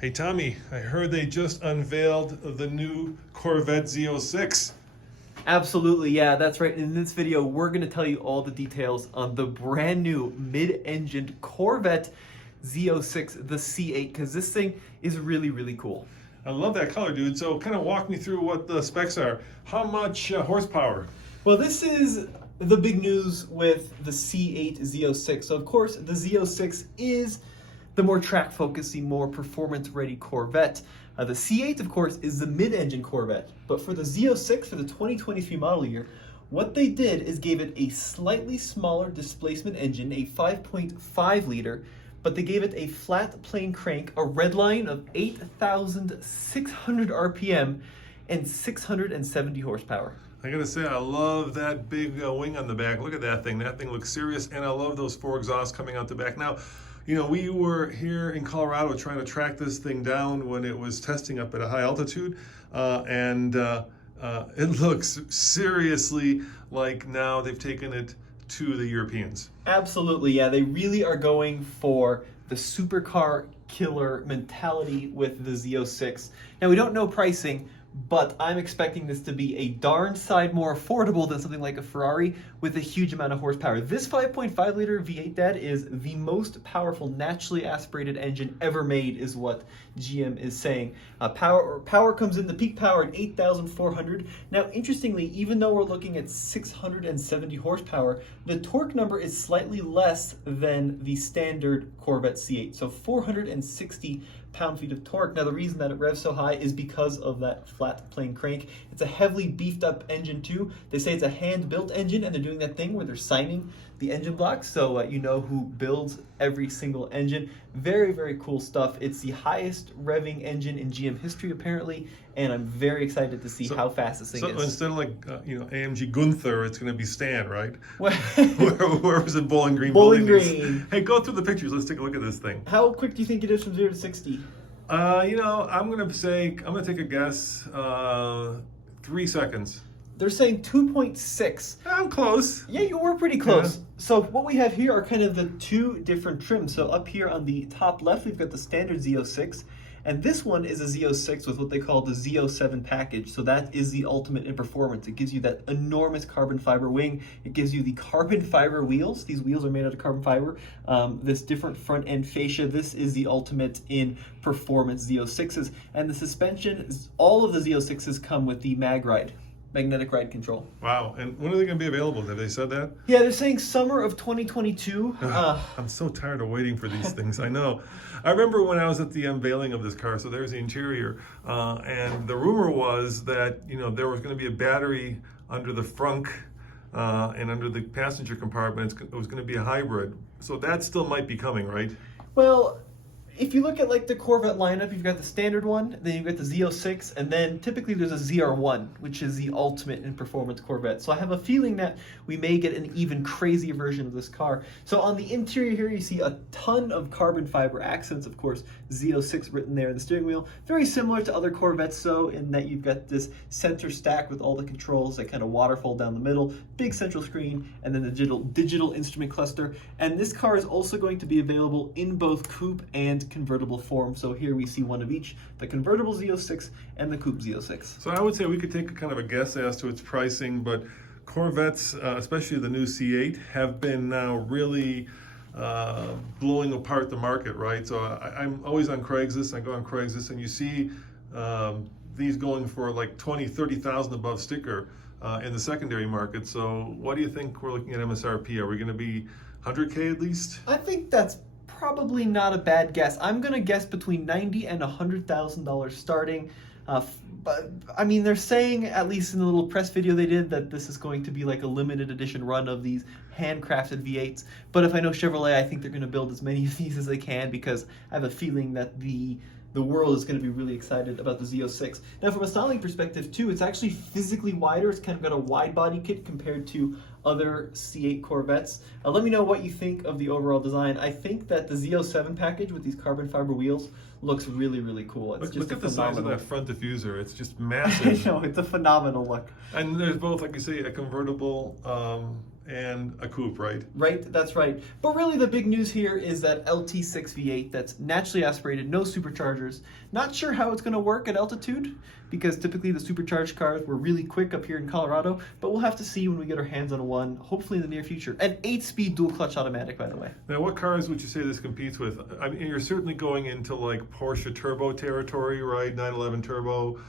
Hey Tommy, I heard they just unveiled the new Corvette Z06. Absolutely, yeah, that's right. In this video, we're going to tell you all the details on the brand new mid-engined Corvette Z06, the C8, because this thing is really, really cool. I love that color, dude. So kind of walk me through what the specs are. How much horsepower? Well, this is the big news with the C8 Z06. So, of course, the Z06 is the more track-focused, more performance-ready Corvette. The C8, of course, is the mid-engine Corvette. But for the Z06, for the 2023 model year, what they did is gave it a slightly smaller displacement engine, a 5.5 liter, but they gave it a flat plane crank, a red line of 8,600 RPM, and 670 horsepower. I gotta say, I love that big wing on the back. Look at that thing. That thing looks serious, and I love those four exhausts coming out the back. Now, you know, we were here in Colorado trying to track this thing down when it was testing up at a high altitude, and it looks seriously like now they've taken it to the Europeans. Absolutely, yeah. They really are going for the supercar killer mentality with the Z06. Now, we don't know pricing, but I'm expecting this to be a darn side more affordable than something like a Ferrari with a huge amount of horsepower. This 5.5 liter V8, Dad, is the most powerful naturally aspirated engine ever made, is what GM is saying. Power comes in, the peak power at 8,400. Now, interestingly, even though we're looking at 670 horsepower, the torque number is slightly less than the standard Corvette C8. So 460 pound-feet of torque. Now, the reason that it revs so high is because of that flat plane crank. It's a heavily beefed up engine too. They say it's a hand-built engine, and they're doing that thing where they're signing the engine blocks, so you know who builds every single engine. Very, very cool stuff. It's the highest revving engine in GM history, apparently, and I'm very excited to see how fast this thing is. So instead of like, AMG Gunther, it's going to be Stan, right? Well, Whoever's in Bowling Green. Bowling Green. Hey, go through the pictures. Let's take a look at this thing. How quick do you think it is from 0 to 60? I'm going to take a guess, 3 seconds. They're saying 2.6. I'm close. Yeah, you were pretty close. Yeah. So what we have here are kind of the two different trims. So up here on the top left, we've got the standard Z06, and this one is a Z06 with what they call the Z07 package. So that is the ultimate in performance. It gives you that enormous carbon fiber wing. It gives you the carbon fiber wheels. These wheels are made out of carbon fiber. This different front end fascia. This is the ultimate in performance Z06s. And the suspension, all of the Z06s come with the magnetic ride control. Wow. And when are they going to be available? Have they said that? Yeah, they're saying summer of 2022. I'm so tired of waiting for these things. I know. I remember when I was at the unveiling of this car, so there's the interior, and the rumor was that, there was going to be a battery under the frunk and under the passenger compartment. It was going to be a hybrid. So that still might be coming, right? Well, if you look at like the Corvette lineup, you've got the standard one, then you've got the Z06, and then typically there's a ZR1, which is the ultimate in performance Corvette. So I have a feeling that we may get an even crazier version of this car. So on the interior here, you see a ton of carbon fiber accents, of course, Z06 written there in the steering wheel. Very similar to other Corvettes, though, in that you've got this center stack with all the controls that kind of waterfall down the middle, big central screen, and then the digital instrument cluster. And this car is also going to be available in both coupe and convertible form. So here we see one of each, the convertible Z06 and the coupe Z06. So I would say we could take a kind of a guess as to its pricing, but Corvettes, especially the new C8, have been now really blowing apart the market, right? So I'm always on Craigslist. I go on Craigslist and you see these going for like 20, 30,000 above sticker in the secondary market. So what do you think we're looking at MSRP? Are we going to be 100K at least? I think that's probably not a bad guess. I'm going to guess between $90,000 and $100,000 starting. But I mean, they're saying, at least in the little press video they did, that this is going to be like a limited edition run of these handcrafted V8s. But if I know Chevrolet, I think they're going to build as many of these as they can, because I have a feeling that the world is going to be really excited about the Z06. Now, from a styling perspective, too, it's actually physically wider. It's kind of got a wide body kit compared to other C8 Corvettes. Let me know what you think of the overall design. I think that the Z07 package with these carbon fiber wheels looks really, really cool. It's look at the size of that front diffuser. It's just I massive. know, it's a phenomenal look. And there's both, like you say, a convertible and a coupe, right? Right, that's right. But really the big news here is that LT6 V8 that's naturally aspirated, no superchargers. Not sure how it's going to work at altitude, because typically the supercharged cars were really quick up here in Colorado, but we'll have to see when we get our hands on one, hopefully in the near future. An 8-speed dual clutch automatic, by the way. Now, what cars would you say this competes with? I mean, you're certainly going into like Porsche turbo territory, right? 911 turbo.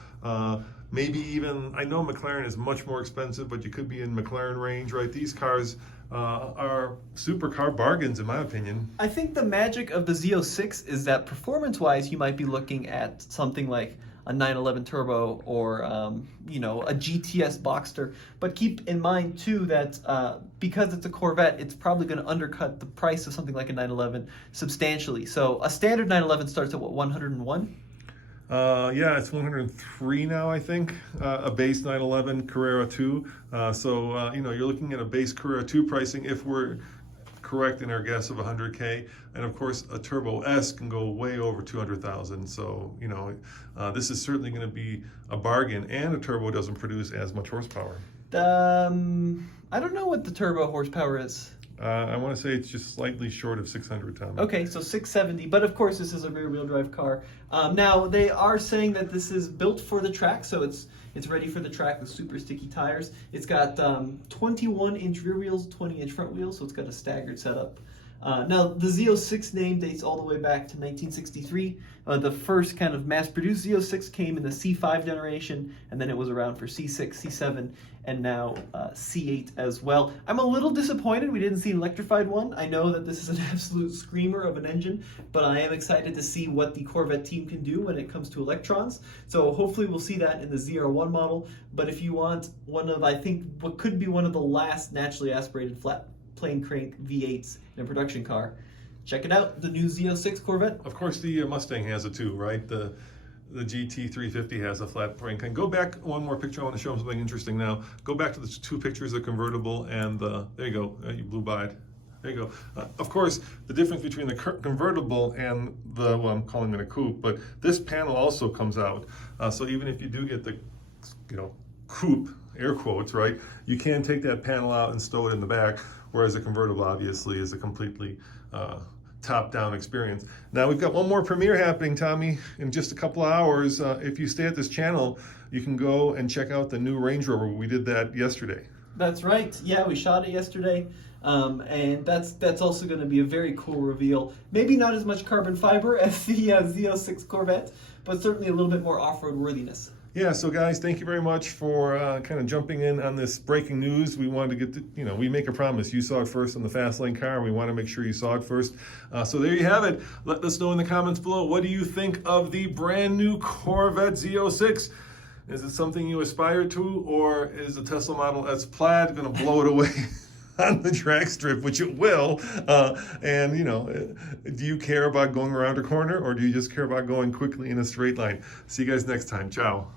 Maybe even, I know McLaren is much more expensive, but you could be in McLaren range, right? These cars are supercar bargains, in my opinion. I think the magic of the Z06 is that performance-wise, you might be looking at something like a 911 turbo or a GTS Boxster. But keep in mind too that because it's a Corvette, it's probably going to undercut the price of something like a 911 substantially. So a standard 911 starts at what, 101? Yeah, it's 103 now, I think, a base 911 Carrera 2. You're looking at a base Carrera 2 pricing if we're correct in our guess of 100K. And of course, a Turbo S can go way over 200,000. So, this is certainly going to be a bargain, and a turbo doesn't produce as much horsepower. I don't know what the turbo horsepower is. I want to say it's just slightly short of 600, Tommy. Okay, so 670, but of course this is a rear-wheel drive car. Now, they are saying that this is built for the track, so it's ready for the track with super sticky tires. It's got 21-inch rear wheels, 20-inch front wheels, so it's got a staggered setup. Now, the Z06 name dates all the way back to 1963. The first kind of mass-produced Z06 came in the C5 generation, and then it was around for C6, C7, and now C8 as well. I'm a little disappointed we didn't see an electrified one. I know that this is an absolute screamer of an engine, but I am excited to see what the Corvette team can do when it comes to electrons. So hopefully we'll see that in the ZR1 model. But if you want one of, I think, what could be one of the last naturally aspirated flat plane crank V8s in a production car, check it out, the new Z06 Corvette. Of course, the Mustang has it too, right? The GT350 has a flat plane crank. Go back one more picture. I want to show them something interesting now. Go back to the two pictures, the convertible and the, there you go, you blew by it. There you go. Of course, the difference between the convertible and the, well, I'm calling it a coupe, but this panel also comes out. So even if you do get the, coupe, air quotes, right? You can take that panel out and stow it in the back, whereas a convertible obviously is a completely top-down experience. Now we've got one more premiere happening, Tommy, in just a couple of hours. If you stay at this channel, you can go and check out the new Range Rover. We did that yesterday. That's right. Yeah, we shot it yesterday. And that's also going to be a very cool reveal. Maybe not as much carbon fiber as the Z06 Corvette, but certainly a little bit more off-road worthiness. Yeah, so guys, thank you very much for kind of jumping in on this breaking news. We wanted to get to, we make a promise. You saw it first on the Fast Lane car, and we want to make sure you saw it first. So there you have it. Let us know in the comments below, what do you think of the brand new Corvette Z06? Is it something you aspire to, or is the Tesla Model S Plaid going to blow it away on the drag strip, which it will? Do you care about going around a corner, or do you just care about going quickly in a straight line? See you guys next time. Ciao.